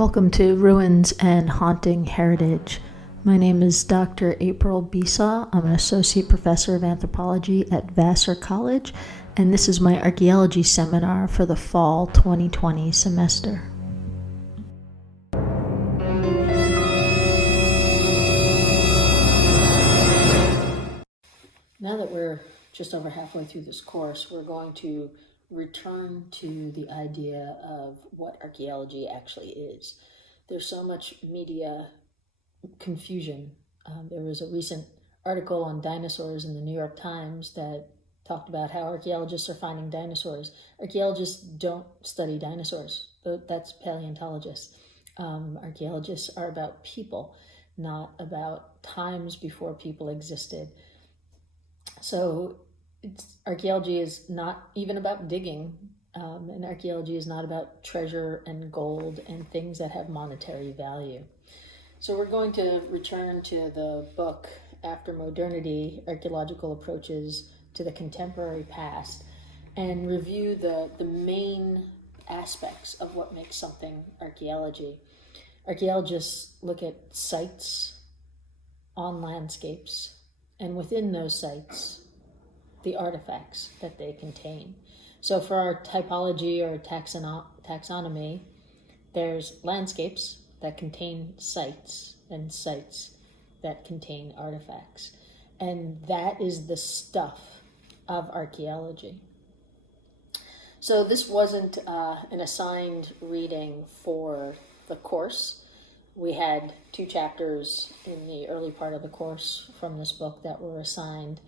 Welcome to Ruins and Haunting Heritage. My name is Dr. April Bisa. I'm an associate professor of anthropology at Vassar College, and this is my archaeology seminar for the fall 2020 semester. Now that we're just over halfway through this course, we're going to return to the idea of what archaeology actually is. There's so much media confusion. There was a recent article on dinosaurs in the New York Times that talked about how archaeologists are finding dinosaurs. Archaeologists don't study dinosaurs, but that's paleontologists. Archaeologists are about people, not about times before people existed. So archaeology is not even about digging, and archaeology is not about treasure and gold and things that have monetary value. So we're going to return to the book After Modernity, Archaeological Approaches to the Contemporary Past, and review the main aspects of what makes something archaeology. Archaeologists look at sites on landscapes, and within those sites, the artifacts that they contain. So for our typology or taxonomy, there's landscapes that contain sites and sites that contain artifacts. And that is the stuff of archaeology. So this wasn't an assigned reading for the course. We had 2 chapters in the early part of the course from this book that were assigned.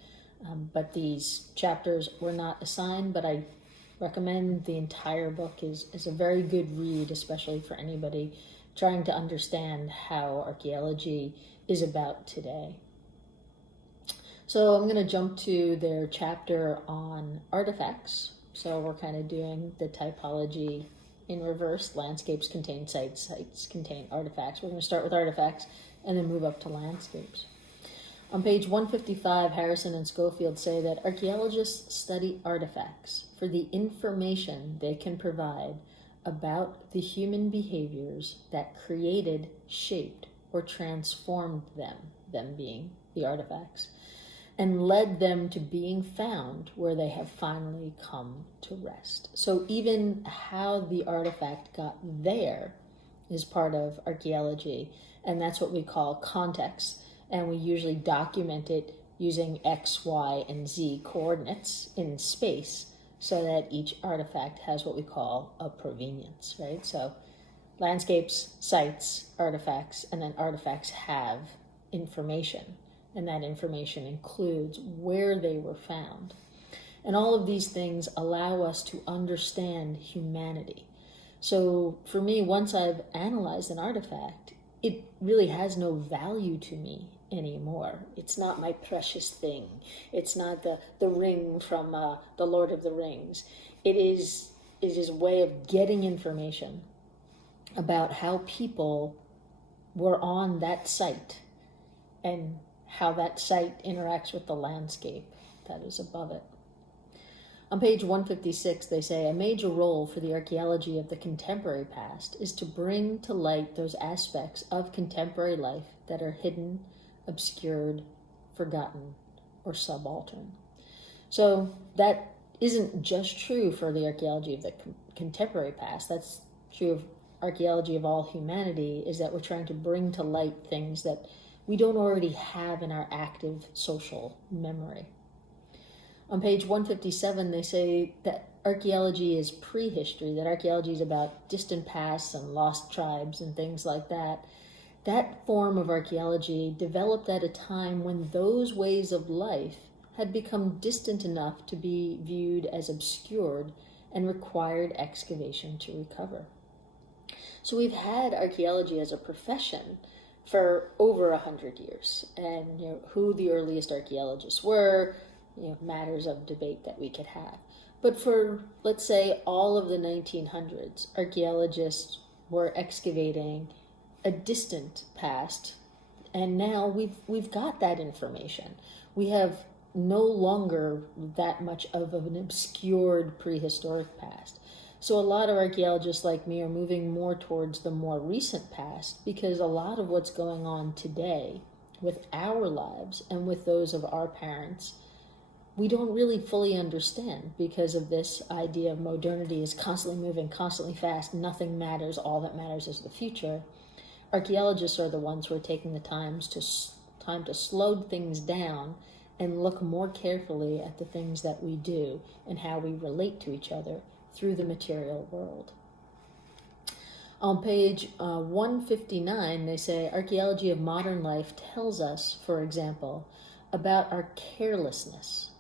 But these chapters were not assigned, but I recommend the entire book is a very good read, especially for anybody trying to understand how archaeology is about today. So I'm going to jump to their chapter on artifacts. So we're kind of doing the typology in reverse. Landscapes contain sites, sites contain artifacts. We're going to start with artifacts and then move up to landscapes. On page 155, Harrison and Schofield say that archaeologists study artifacts for the information they can provide about the human behaviors that created, shaped, or transformed them being the artifacts, and led them to being found where they have finally come to rest. So even how the artifact got there is part of archaeology, and that's what we call context. And we usually document it using X, Y, and Z coordinates in space so that each artifact has what we call a provenience, right? So landscapes, sites, artifacts, and then artifacts have information. And that information includes where they were found. And all of these things allow us to understand humanity. So for me, once I've analyzed an artifact, it really has no value to me anymore. It's not my precious thing. It's not the ring from the Lord of the Rings. It is a way of getting information about how people were on that site and how that site interacts with the landscape that is above it. On page 156, they say, a major role for the archaeology of the contemporary past is to bring to light those aspects of contemporary life that are hidden, obscured, forgotten, or subaltern. So that isn't just true for the archaeology of the contemporary past. That's true of archaeology of all humanity, is that we're trying to bring to light things that we don't already have in our active social memory. On page 157, they say that archaeology is prehistory, that archaeology is about distant pasts and lost tribes and things like that. That form of archaeology developed at a time when those ways of life had become distant enough to be viewed as obscured and required excavation to recover. So we've had archaeology as a profession for over 100 years. And who the earliest archaeologists were, matters of debate that we could have. But for, let's say, all of the 1900s, archaeologists were excavating a distant past, and now we've got that information. We have no longer that much of an obscured prehistoric past. So a lot of archaeologists like me are moving more towards the more recent past, because a lot of what's going on today with our lives and with those of our parents, we don't really fully understand, because of this idea of modernity is constantly moving, constantly fast, nothing matters, all that matters is the future. Archaeologists are the ones who are taking the time to slow things down and look more carefully at the things that we do and how we relate to each other through the material world. On page 159, they say, archaeology of modern life tells us, for example, about our carelessness.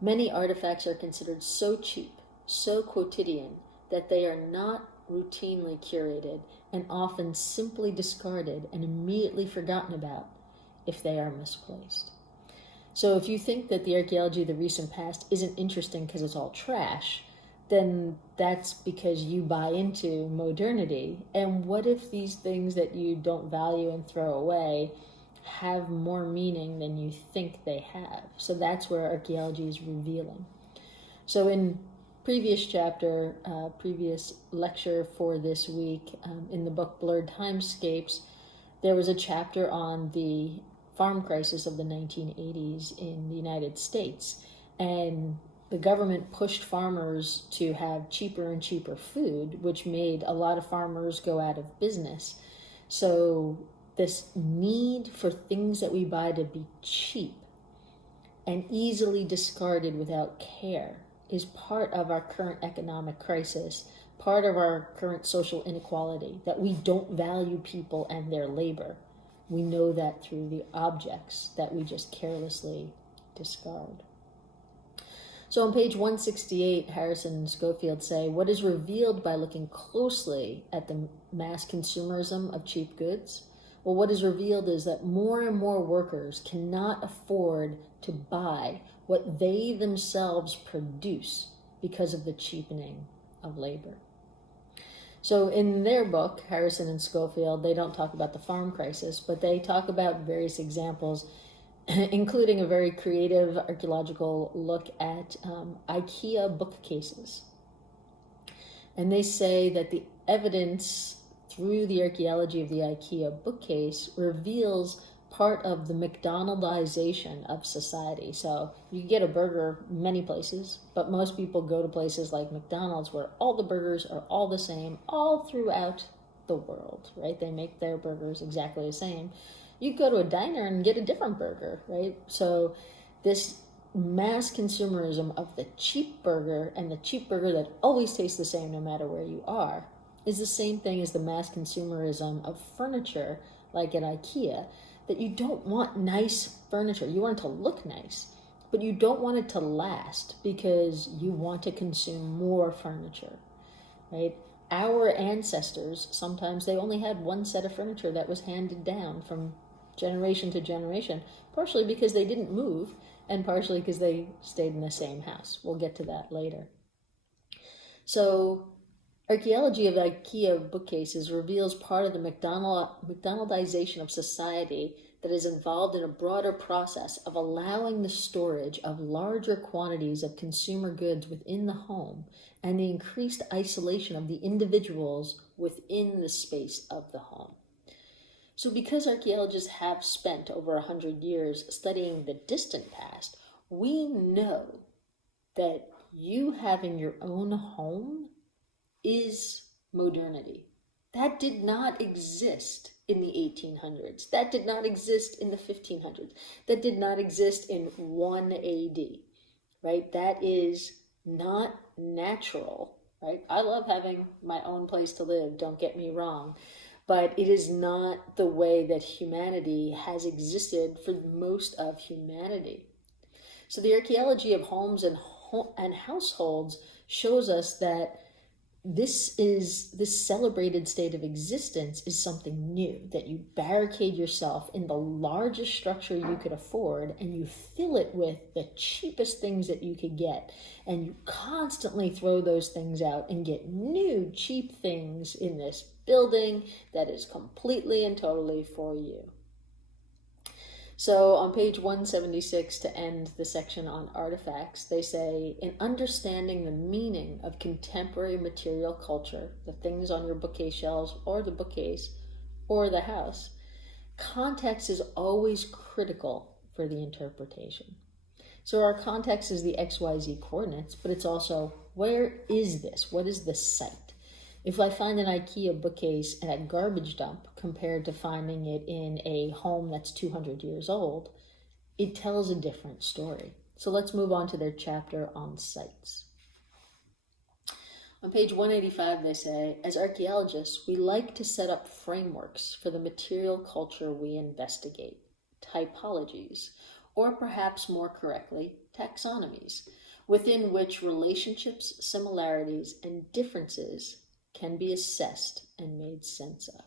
Many artifacts are considered so cheap, so quotidian, that they are not routinely curated and often simply discarded and immediately forgotten about if they are misplaced. So if you think that the archaeology of the recent past isn't interesting because it's all trash, then that's because you buy into modernity. And what if these things that you don't value and throw away have more meaning than you think they have? So that's where archaeology is revealing. So in previous lecture for this week, in the book Blurred Timescapes, there was a chapter on the farm crisis of the 1980s in the United States. And the government pushed farmers to have cheaper and cheaper food, which made a lot of farmers go out of business. So this need for things that we buy to be cheap and easily discarded without care is part of our current economic crisis, part of our current social inequality, that we don't value people and their labor. We know that through the objects that we just carelessly discard. So on page 168, Harrison and Schofield say, what is revealed by looking closely at the mass consumerism of cheap goods? Well, what is revealed is that more and more workers cannot afford to buy what they themselves produce because of the cheapening of labor. So in their book, Harrison and Schofield, they don't talk about the farm crisis, but they talk about various examples, including a very creative archaeological look at IKEA bookcases. And they say that the evidence through the archaeology of the IKEA bookcase reveals part of the McDonaldization of society. So you get a burger many places, but most people go to places like McDonald's where all the burgers are all the same all throughout the world, right? They make their burgers exactly the same. You go to a diner and get a different burger, right? So this mass consumerism of the cheap burger, and the cheap burger that always tastes the same no matter where you are, is the same thing as the mass consumerism of furniture, like at IKEA, that you don't want nice furniture. You want it to look nice, but you don't want it to last because you want to consume more furniture, right? Our ancestors, sometimes they only had one set of furniture that was handed down from generation to generation, partially because they didn't move and partially because they stayed in the same house. We'll get to that later. So archaeology of IKEA bookcases reveals part of the McDonaldization of society that is involved in a broader process of allowing the storage of larger quantities of consumer goods within the home and the increased isolation of the individuals within the space of the home. So because archaeologists have spent over 100 years studying the distant past, we know that you having your own home is modernity. That did not exist in the 1800s. That did not exist in the 1500s. That did not exist in 1 AD, right? That is not natural, right? I love having my own place to live, don't get me wrong, but it is not the way that humanity has existed for most of humanity. So the archaeology of homes and households shows us that this celebrated state of existence is something new, that you barricade yourself in the largest structure you could afford and you fill it with the cheapest things that you could get, and you constantly throw those things out and get new cheap things in this building that is completely and totally for you. So on page 176, to end the section on artifacts, they say, in understanding the meaning of contemporary material culture, the things on your bookcase shelves or the bookcase or the house, context is always critical for the interpretation. So our context is the XYZ coordinates, but it's also, where is this? What is the site? If I find an IKEA bookcase at a garbage dump compared to finding it in a home that's 200 years old, it tells a different story. So let's move on to their chapter on sites. On page 185, they say, as archaeologists, we like to set up frameworks for the material culture we investigate, typologies, or perhaps more correctly, taxonomies, within which relationships, similarities, and differences can be assessed and made sense of.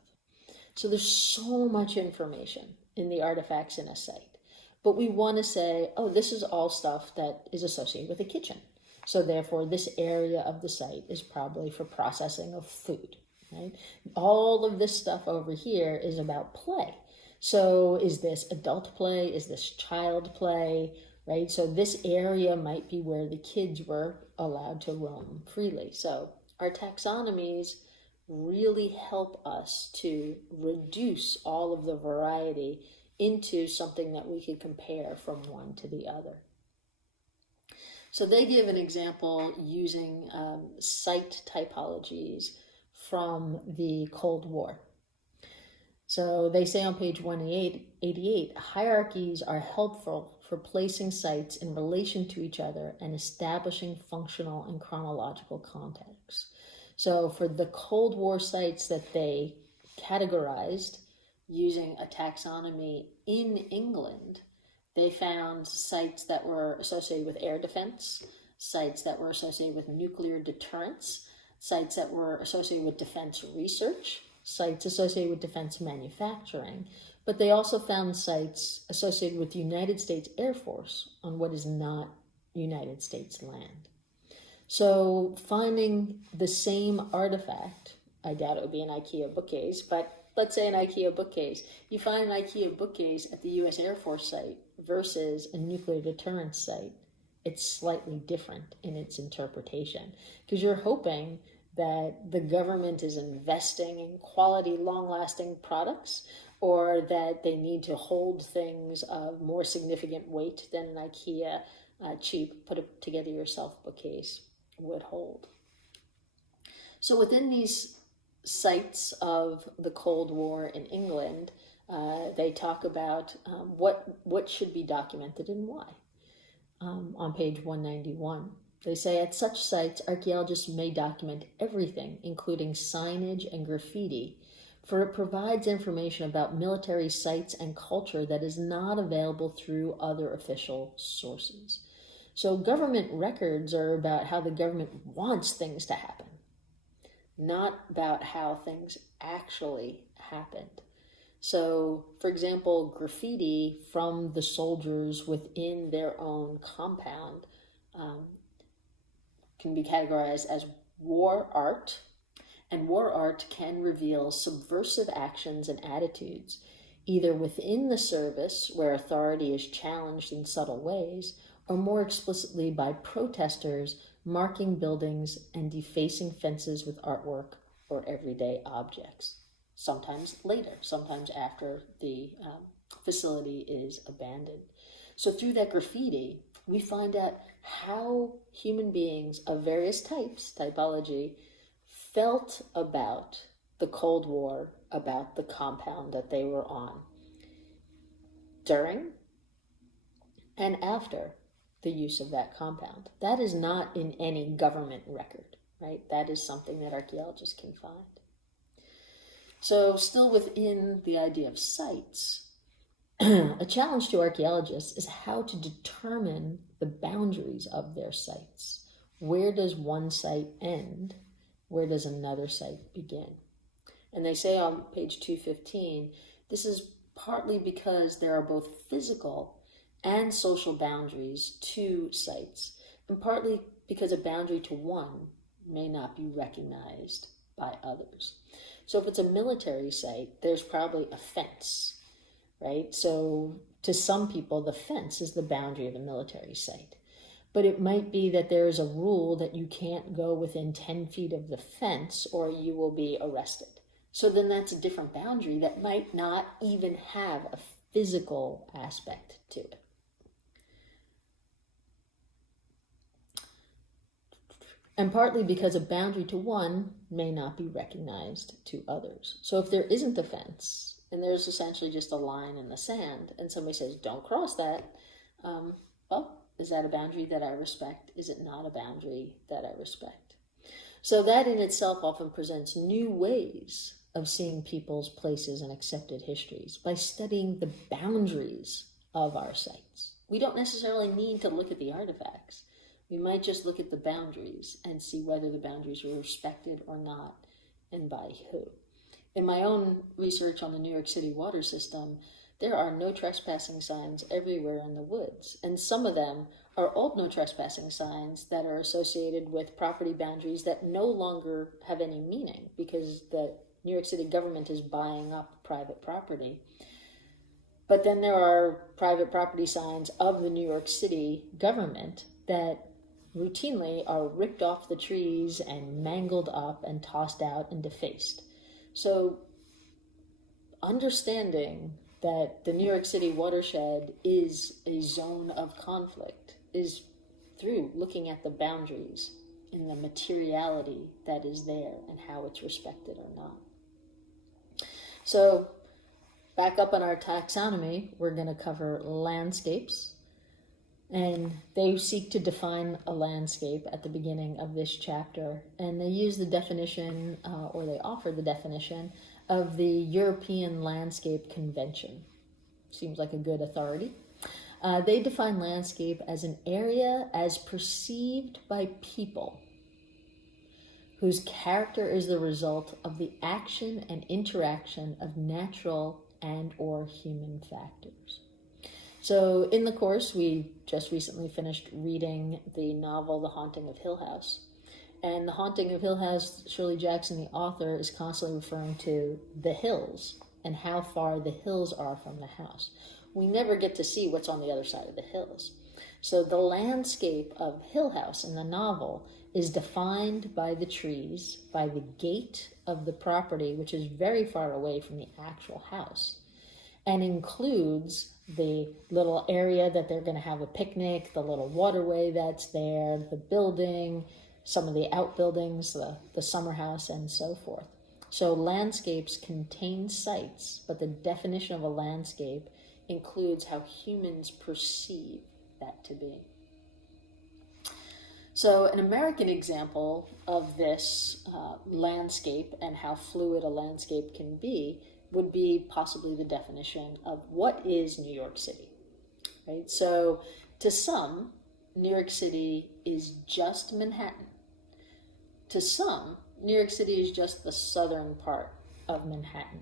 So there's so much information in the artifacts in a site, but we want to say, oh, this is all stuff that is associated with a kitchen. So therefore, this area of the site is probably for processing of food, right? All of this stuff over here is about play. So is this adult play? Is this child play, right? So this area might be where the kids were allowed to roam freely. So our taxonomies really help us to reduce all of the variety into something that we could compare from one to the other. So they give an example using site typologies from the Cold War. So they say on page 188, hierarchies are helpful for placing sites in relation to each other and establishing functional and chronological context. So for the Cold War sites that they categorized using a taxonomy in England, they found sites that were associated with air defense, sites that were associated with nuclear deterrence, sites that were associated with defense research, sites associated with defense manufacturing, but they also found sites associated with the United States Air Force on what is not United States land. So finding the same artifact, I doubt it would be an IKEA bookcase, but let's say an IKEA bookcase. You find an IKEA bookcase at the U.S. Air Force site versus a nuclear deterrence site. It's slightly different in its interpretation because you're hoping that the government is investing in quality, long-lasting products, or that they need to hold things of more significant weight than an IKEA cheap, put-it-together-yourself bookcase would hold. So within these sites of the Cold War in England, they talk about what should be documented and why. On page 191. They say at such sites, archaeologists may document everything, including signage and graffiti, for it provides information about military sites and culture that is not available through other official sources. So government records are about how the government wants things to happen, not about how things actually happened. So, for example, graffiti from the soldiers within their own compound can be categorized as war art, and war art can reveal subversive actions and attitudes, either within the service, where authority is challenged in subtle ways, or more explicitly by protesters marking buildings and defacing fences with artwork or everyday objects. Sometimes later, sometimes after the facility is abandoned. So through that graffiti, we find out how human beings of various types, typology, felt about the Cold War, about the compound that they were on, during and after the use of that compound. That is not in any government record, right? That is something that archaeologists can find. So still within the idea of sites, a challenge to archaeologists is how to determine the boundaries of their sites. Where does one site end? Where does another site begin? And they say on page 215, this is partly because there are both physical and social boundaries to sites, and partly because a boundary to one may not be recognized by others. So if it's a military site, there's probably a fence, right? So to some people, the fence is the boundary of the military site. But it might be that there is a rule that you can't go within 10 feet of the fence or you will be arrested. So then that's a different boundary that might not even have a physical aspect to it. And partly because a boundary to one may not be recognized to others. So if there isn't a fence, and there's essentially just a line in the sand, and somebody says, don't cross that, well, is that a boundary that I respect? Is it not a boundary that I respect? So that in itself often presents new ways of seeing people's places and accepted histories by studying the boundaries of our sites. We don't necessarily need to look at the artifacts. We might just look at the boundaries and see whether the boundaries were respected or not, and by who. In my own research on the New York City water system, there are no trespassing signs everywhere in the woods, and some of them are old no trespassing signs that are associated with property boundaries that no longer have any meaning because the New York City government is buying up private property. But then there are private property signs of the New York City government that routinely are ripped off the trees and mangled up and tossed out and defaced. So understanding that the New York City watershed is a zone of conflict is through looking at the boundaries and the materiality that is there and how it's respected or not. So back up on our taxonomy, we're going to cover landscapes. And they seek to define a landscape at the beginning of this chapter. And they use the definition, or they offer the definition, of the European Landscape Convention. Seems like a good authority. They define landscape as an area as perceived by people whose character is the result of the action and interaction of natural and or human factors. So in the course, we just recently finished reading the novel The Haunting of Hill House. And The Haunting of Hill House, Shirley Jackson, the author, is constantly referring to the hills and how far the hills are from the house. We never get to see what's on the other side of the hills. So the landscape of Hill House in the novel is defined by the trees, by the gate of the property, which is very far away from the actual house, and includes the little area that they're going to have a picnic, the little waterway that's there, the building, some of the outbuildings, the summer house, and so forth. So landscapes contain sites, but the definition of a landscape includes how humans perceive that to be. So an American example of this landscape and how fluid a landscape can be would be possibly the definition of what is New York City, right? So to some, New York City is just Manhattan. To some, New York City is just the southern part of Manhattan.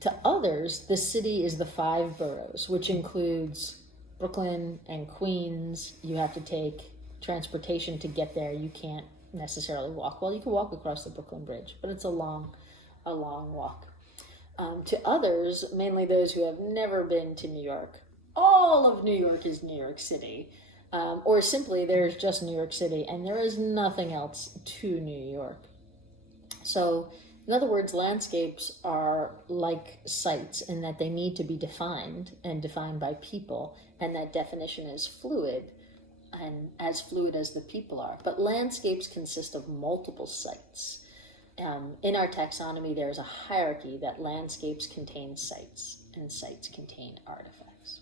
To others, the city is the 5 boroughs, which includes Brooklyn and Queens. You have to take transportation to get there. You can't necessarily walk. Well, you can walk across the Brooklyn Bridge, but it's a long walk. To others, mainly those who have never been to New York, all of New York is New York City. Or simply, there's just New York City, and there is nothing else to New York. So, in other words, landscapes are like sites in that they need to be defined, and defined by people, and that definition is fluid, and as fluid as the people are. But landscapes consist of multiple sites. In our taxonomy, there's a hierarchy that landscapes contain sites, and sites contain artifacts.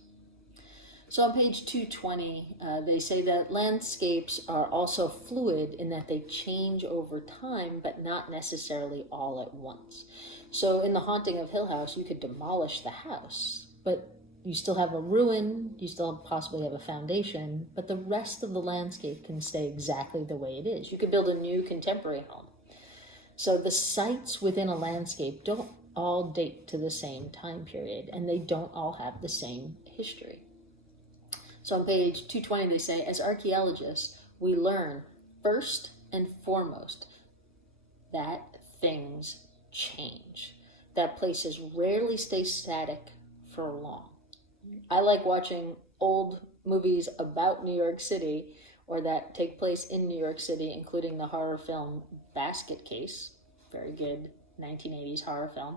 So on page 220, they say that landscapes are also fluid in that they change over time, but not necessarily all at once. So in The Haunting of Hill House, you could demolish the house, but you still have a ruin, you still possibly have a foundation, but the rest of the landscape can stay exactly the way it is. You could build a new contemporary home. So the sites within a landscape don't all date to the same time period, and they don't all have the same history. So on page 220, they say, as archaeologists, we learn first and foremost that things change, that places rarely stay static for long. I like watching old movies about New York City or that take place in New York City, including the horror film Basket Case, very good 1980s horror film,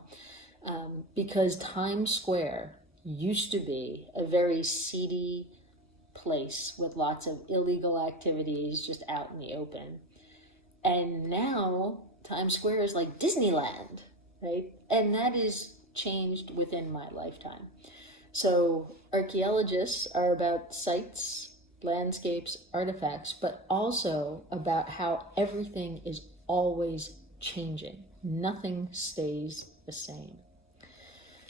because Times Square used to be a very seedy place with lots of illegal activities just out in the open. And now Times Square is like Disneyland, right? And that is changed within my lifetime. So archaeologists are about sites, landscapes, artifacts, but also about how everything is always changing. Nothing stays the same.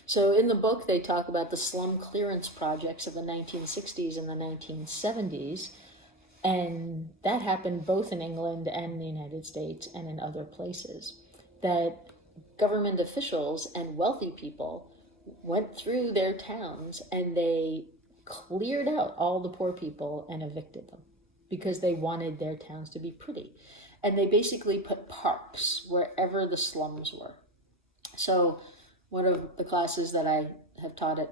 So in the book, they talk about the slum clearance projects of the 1960s and the 1970s, and that happened both in England and the United States and in other places, that government officials and wealthy people went through their towns and they cleared out all the poor people and evicted them because they wanted their towns to be pretty. And they basically put parks wherever the slums were. So one of the classes that I have taught at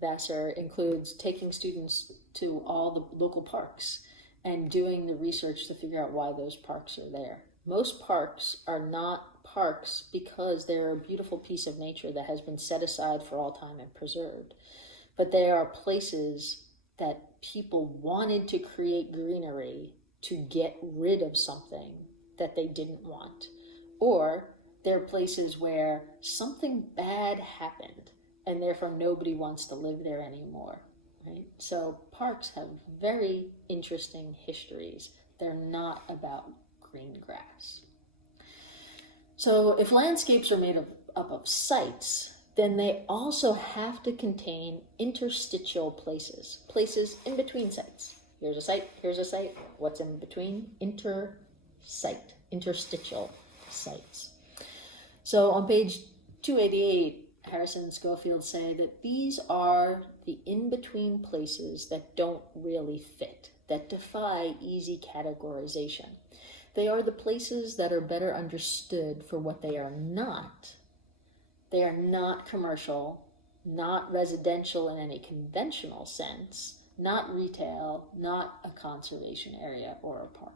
Vassar includes taking students to all the local parks and doing the research to figure out why those parks are there. Most parks are not parks because they're a beautiful piece of nature that has been set aside for all time and preserved. But they are places that people wanted to create greenery to get rid of something that they didn't want. Or they're places where something bad happened and therefore nobody wants to live there anymore, right? So parks have very interesting histories. They're not about green grass. So if landscapes are made up of sites, then they also have to contain interstitial places, places in between sites. Here's a site, here's a site. What's in between? Interstitial sites. So on page 288, Harrison and Schofield say that these are the in-between places that don't really fit, that defy easy categorization. They are the places that are better understood for what they are not. They are not commercial, not residential in any conventional sense, not retail, not a conservation area or a park.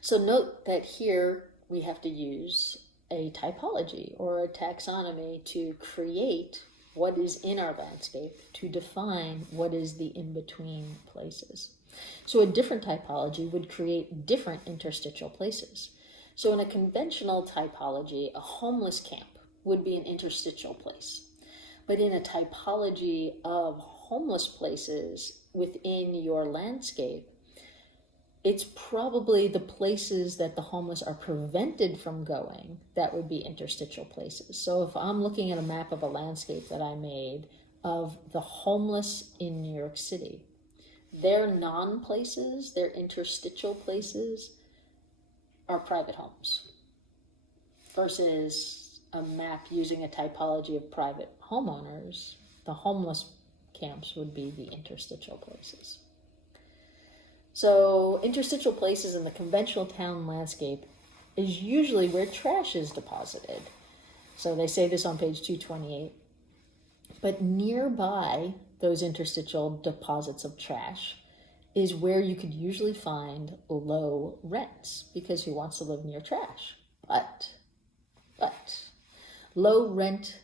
So note that here we have to use a typology or a taxonomy to create what is in our landscape, to define what is the in-between places. So a different typology would create different interstitial places. So in a conventional typology, a homeless camp would be an interstitial place. But in a typology of homeless places within your landscape, it's probably the places that the homeless are prevented from going that would be interstitial places. So if I'm looking at a map of a landscape that I made of the homeless in New York City, their non-places, their interstitial places, are private homes versus a map using a typology of private homeowners. The homeless camps would be the interstitial places. So interstitial places in the conventional town landscape is usually where trash is deposited. So they say this on page 228. But nearby those interstitial deposits of trash is where you could usually find low rents, because who wants to live near trash? But low rent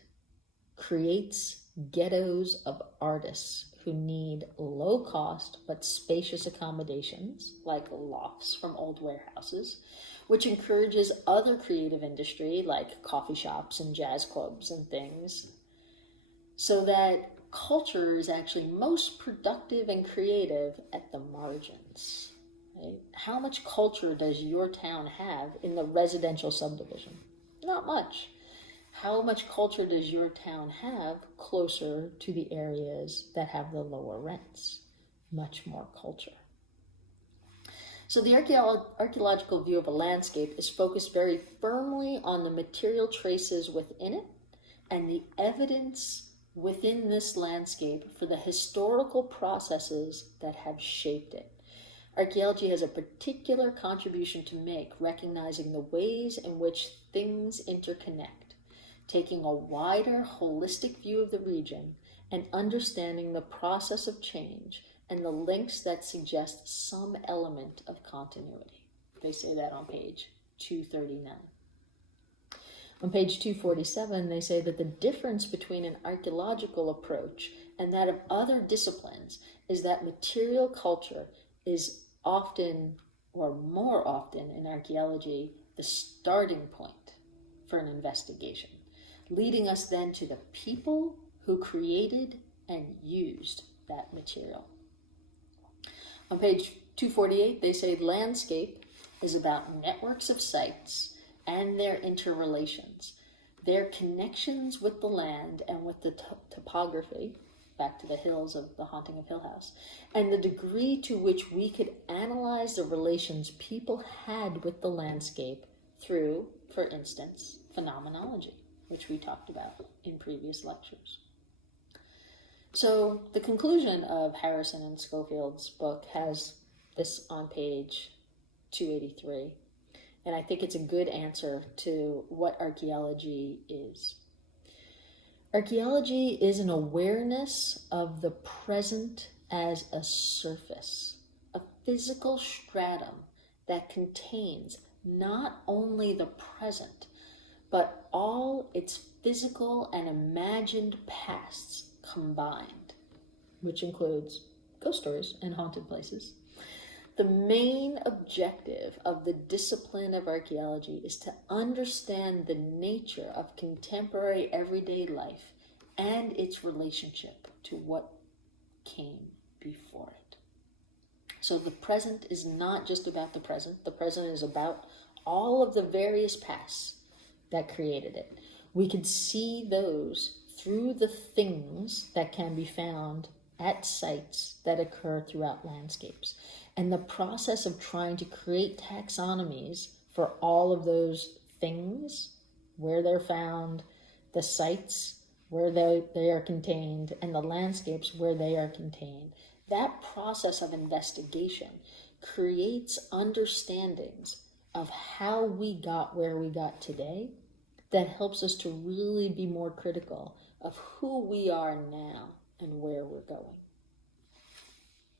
creates ghettos of artists who need low cost but spacious accommodations like lofts from old warehouses, which encourages other creative industry like coffee shops and jazz clubs and things, so that culture is actually most productive and creative at the margins. Right? How much culture does your town have in the residential subdivision? Not much. How much culture does your town have closer to the areas that have the lower rents? Much more culture. So the archaeological view of a landscape is focused very firmly on the material traces within it and the evidence within this landscape for the historical processes that have shaped it. Archaeology has a particular contribution to make, recognizing the ways in which things interconnect, taking a wider, holistic view of the region and understanding the process of change and the links that suggest some element of continuity. They say that on page 239. On page 247, they say that the difference between an archaeological approach and that of other disciplines is that material culture is often, or more often in archaeology, the starting point for an investigation, leading us then to the people who created and used that material. On page 248, they say landscape is about networks of sites and their interrelations, their connections with the land and with the topography, back to the hills of The Haunting of Hill House, and the degree to which we could analyze the relations people had with the landscape through, for instance, phenomenology, which we talked about in previous lectures. So the conclusion of Harrison and Schofield's book has this on page 283. And I think it's a good answer to what archaeology is. Archaeology is an awareness of the present as a surface, a physical stratum that contains not only the present, but all its physical and imagined pasts combined, which includes ghost stories and haunted places. The main objective of the discipline of archaeology is to understand the nature of contemporary everyday life and its relationship to what came before it. So the present is not just about the present is about all of the various pasts that created it. We could see those through the things that can be found at sites that occur throughout landscapes. And the process of trying to create taxonomies for all of those things, where they're found, the sites where they are contained, and the landscapes where they are contained. That process of investigation creates understandings of how we got where we got today that helps us to really be more critical of who we are now and where we're going.